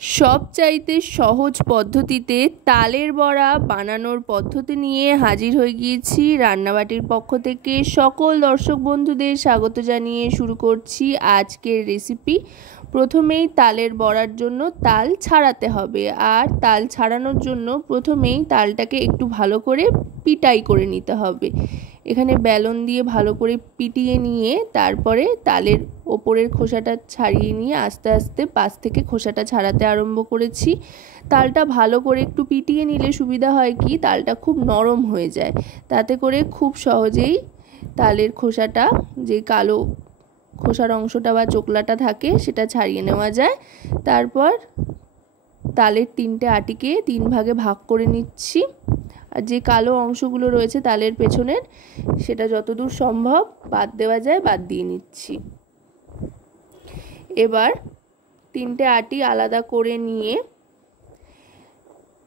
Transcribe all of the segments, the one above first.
সবচাইতে সহজ পদ্ধতিতে তালের বড়া বানানোর পদ্ধতি নিয়ে হাজির হয়ে গিয়েছি রান্নাবাটির পক্ষ থেকে। সকল দর্শক বন্ধুদের স্বাগত জানিয়ে শুরু করছি আজকের রেসিপি। প্রথমেই তালের বড়ার জন্য তাল ছাড়াতে হবে, আর তাল ছাড়ানোর জন্য প্রথমেই তালটাকে একটু ভালো করে পিটাই করে নিতে হবে। এখানে বেলন দিয়ে ভালো করে পিটিয়ে নিয়ে তারপরে তালের ওপরের খোসাটা ছাড়িয়ে নিয়ে আস্তে আস্তে পাশ থেকে খোসাটা ছাড়াতে আরম্ভ করেছি। তালটা ভালো করে একটু পিটিয়ে নিলে সুবিধা হয় কি, তালটা খুব নরম হয়ে যায়, তাতে করে খুব সহজেই তালের খোসাটা, যে কালো খোসার অংশটা বা চোকলাটা থাকে, সেটা ছাড়িয়ে নেওয়া যায়। তারপর তালের তিনটে আটিকে 3 ভাগে ভাগ করে নিচ্ছি, আর যে কালো অংশগুলো রয়েছে তালের পেছনের, সেটা যতদূর সম্ভব বাদ দেওয়া যায় বাদ দিয়ে নিচ্ছি। এবার 3টে আটি আলাদা করে নিয়ে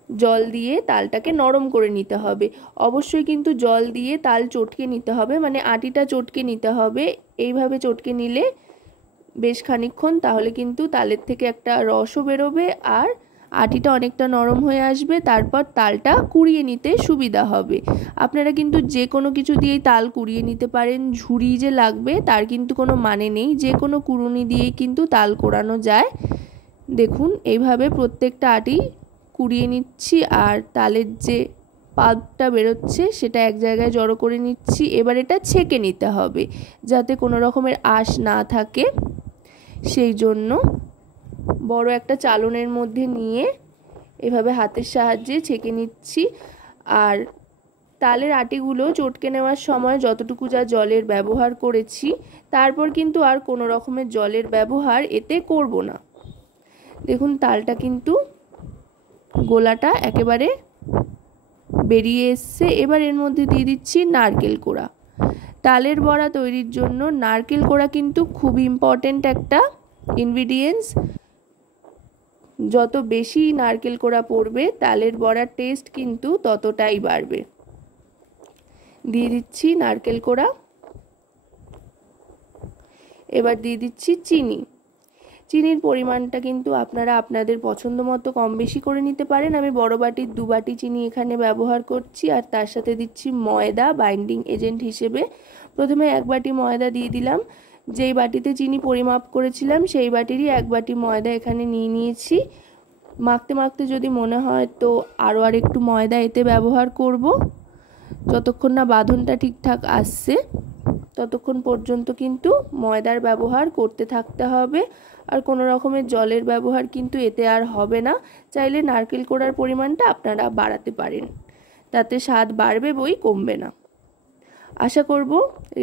জল দিয়ে তালটাকে নরম করে নিতে হবে। অবশ্যই কিন্তু জল দিয়ে তাল চটকে নিতে হবে, মানে আটিটা চটকে নিতে হবে। এইভাবে চটকে নিলে বেশ খানিকক্ষণ, তাহলে কিন্তু তালের থেকে একটা রসও বেরোবে আর আটিটা অনেকটা নরম হয়ে আসবে। তারপর তালটা কুড়িয়ে নিতে সুবিধা হবে। আপনারা কিন্তু যে কোনো কিছু দিয়েই তাল কুড়িয়ে নিতে পারেন, ঝুড়ি যে লাগবে তার কিন্তু কোনো মানে নেই, যে কোনো কুড়ুনি দিয়েই কিন্তু তাল কোড়ানো যায়। দেখুন, এইভাবে প্রত্যেকটা আটি কুড়িয়ে নিচ্ছি, আর তালের যে পাল্পটা বেরোচ্ছে সেটা এক জায়গায় জড়ো করে নিচ্ছি। এবার এটা ছেঁকে নিতে হবে যাতে কোনো রকমের আঁশ না থাকে, সেই জন্য বড় একটা চালনের মধ্যে নিয়ে এভাবে হাতের সাহায্যে ছেঁকে নিচ্ছি। আর তালের আটিগুলো চটকে নেওয়ার সময় যতটুকু যা জলের ব্যবহার করেছি, তারপর কিন্তু আর কোনো রকমের জলের ব্যবহার এতে করব না। দেখুন, তালটা কিন্তু গোলাটা একেবারে বেরিয়ে এসছে। এবার এর মধ্যে দিয়ে দিচ্ছি নারকেল কোড়া। তালের বড়া তৈরির জন্য নারকেল কোড়া কিন্তু খুব ইম্পর্টেন্ট একটা ইনগ্রিডিয়েন্টস। যত বেশি নারকেল কোড়া পড়বে তালের বড়ার টেস্ট কিন্তু ততটাই বাড়বে। দিয়ে দিচ্ছি নারকেল কোড়া। এবার দিয়ে দিচ্ছি চিনি। চিনির পরিমাণটা কিন্তু আপনারা আপনাদের পছন্দ মতো কম বেশি করে নিতে পারেন। আমি বড় বাটির 2 বাটি চিনি এখানে ব্যবহার করছি, আর তার সাথে দিচ্ছি ময়দা বাইন্ডিং এজেন্ট হিসেবে। প্রথমে 1 বাটি ময়দা দিয়ে দিলাম। যেই বাটিতে চিনি পরিমাপ করেছিলাম সেই বাটিরই 1 বাটি ময়দা এখানে নিয়ে নিয়েছি। মাখতে মাখতে যদি মনে হয় তো আরও একটু ময়দা এতে ব্যবহার করব। যতক্ষণ না বাঁধনটা ঠিকঠাক আসছে ততক্ষণ পর্যন্ত কিন্তু ময়দার ব্যবহার করতে থাকতে হবে, আর কোনো রকমের জলের ব্যবহার কিন্তু এতে আর হবে না। চাইলে নারকেল কোড়ার পরিমাণটা আপনারা বাড়াতে পারেন, তাতে স্বাদ বাড়বে বই কমবে না। আশা করব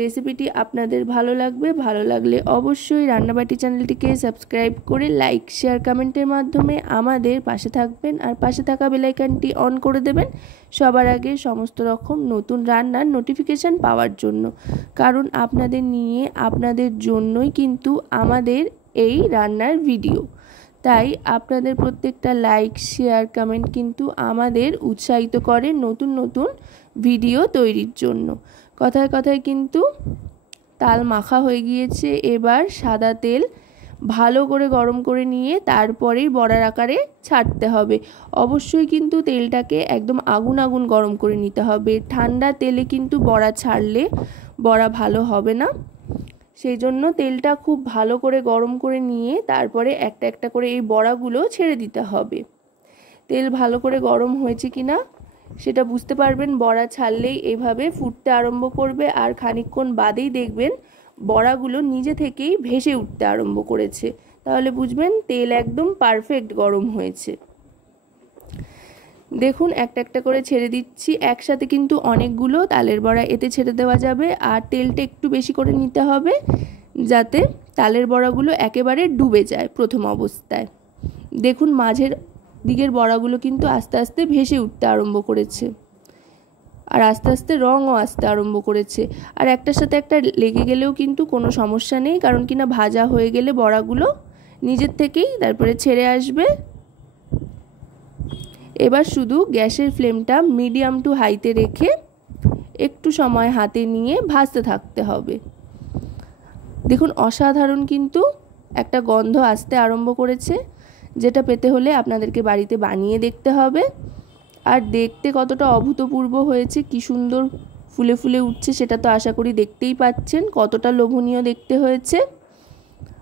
রেসিপিটি আপনাদের ভালো লাগবে। ভালো লাগলে অবশ্যই রান্নাবাটি চ্যানেলটিকে সাবস্ক্রাইব করে লাইক শেয়ার কমেন্টের মাধ্যমে আমাদের পাশে থাকবেন, আর পাশে থাকা বেল আইকনটি অন করে দেবেন সবার আগে সমস্ত রকম নতুন রান্নার নোটিফিকেশান পাওয়ার জন্য। কারণ আপনাদের নিয়ে, আপনাদের জন্যই কিন্তু আমাদের এই রান্নার ভিডিও। তাই আপনাদের প্রত্যেকটা লাইক শেয়ার কমেন্ট কিন্তু আমাদের উৎসাহিত করে নতুন নতুন ভিডিও তৈরির জন্য। কথায় কথায় কিন্তু তাল মাখা হয়ে গিয়েছে। এবার সাদা তেল ভালো করে গরম করে নিয়ে তারপরেই বড়ার আকারে ছাড়তে হবে। অবশ্যই কিন্তু তেলটাকে একদম আগুন আগুন গরম করে নিতে হবে। ঠান্ডা তেলে কিন্তু বড়া ছাড়লে বড়া ভালো হবে না, সেই জন্য তেলটা খুব ভালো করে গরম করে নিয়ে তারপরে একটা একটা করে এই বড়াগুলো ছেড়ে দিতে হবে। তেল ভালো করে গরম হয়েছে কিনা সেটা বুঝতে পারবেন বড়া ছাড়লেই। এভাবে ফুটতে আরম্ভ করবে, আর খানিকক্ষণ বাদেই দেখবেন বড়াগুলো নিজে থেকেই ভেসে উঠতে আরম্ভ করেছে, তাহলে বুঝবেন তেল একদম পারফেক্ট গরম হয়েছে। দেখুন, একটা একটা করে ছেড়ে দিচ্ছি। একসাথে কিন্তু অনেকগুলো তালের বড়া এতে ছেড়ে দেওয়া যাবে, আর তেলটা একটু বেশি করে নিতে হবে যাতে তালের বড়াগুলো একেবারে ডুবে যায় প্রথম অবস্থায়। দেখুন, মাঝের দিকের বড়াগুলো কিন্তু আস্তে আস্তে ভেসে উঠতে আরম্ভ করেছে, আর আস্তে আস্তে রঙও আসতে আরম্ভ করেছে। আর একটার সাথে একটা লেগে গেলেও কিন্তু কোনো সমস্যা নেই, কারণ কিনা ভাজা হয়ে গেলে বড়াগুলো নিজের থেকেই তারপরে ছেড়ে আসবে। এবার শুধু গ্যাসের ফ্লেমটা মিডিয়াম টু হাইতে রেখে একটু সময় হাতে নিয়ে ভাজতে থাকতে হবে। দেখুন, অসাধারণ কিন্তু একটা গন্ধ আসতে আরম্ভ করেছে। যেটা পেতে হলে আপনাদেরকে বাড়িতে বানিয়ে দেখতে হবে। আর দেখতে কতটা অভূতপূর্ব হয়েছে, কি সুন্দর ফুলে ফুলে উঠছে, সেটা তো আশা করি দেখতেই পাচ্ছেন কতটা লোভনীয় দেখতে হয়েছে।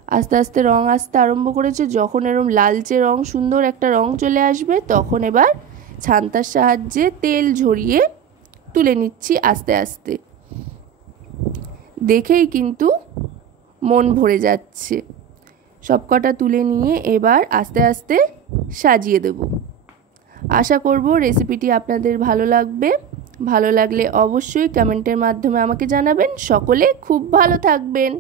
আস্তে আস্তে রং আসতে আরম্ভ করেছে। যখন এরকম লালচে রং, সুন্দর একটা রং চলে আসবে, তখন এবার ছান্তার সাহায্যে তেল ঝরিয়ে তুলে নিচ্ছি আস্তে আস্তে। দেখেই কিন্তু মন ভরে যাচ্ছে। সবকটা তুলে নিয়ে এবার আস্তে আস্তে সাজিয়ে দেব। আশা করব রেসিপিটি আপনাদের ভালো লাগবে। ভালো লাগলে অবশ্যই কমেন্টের মাধ্যমে আমাকে জানাবেন। সকলে খুব ভালো থাকবেন।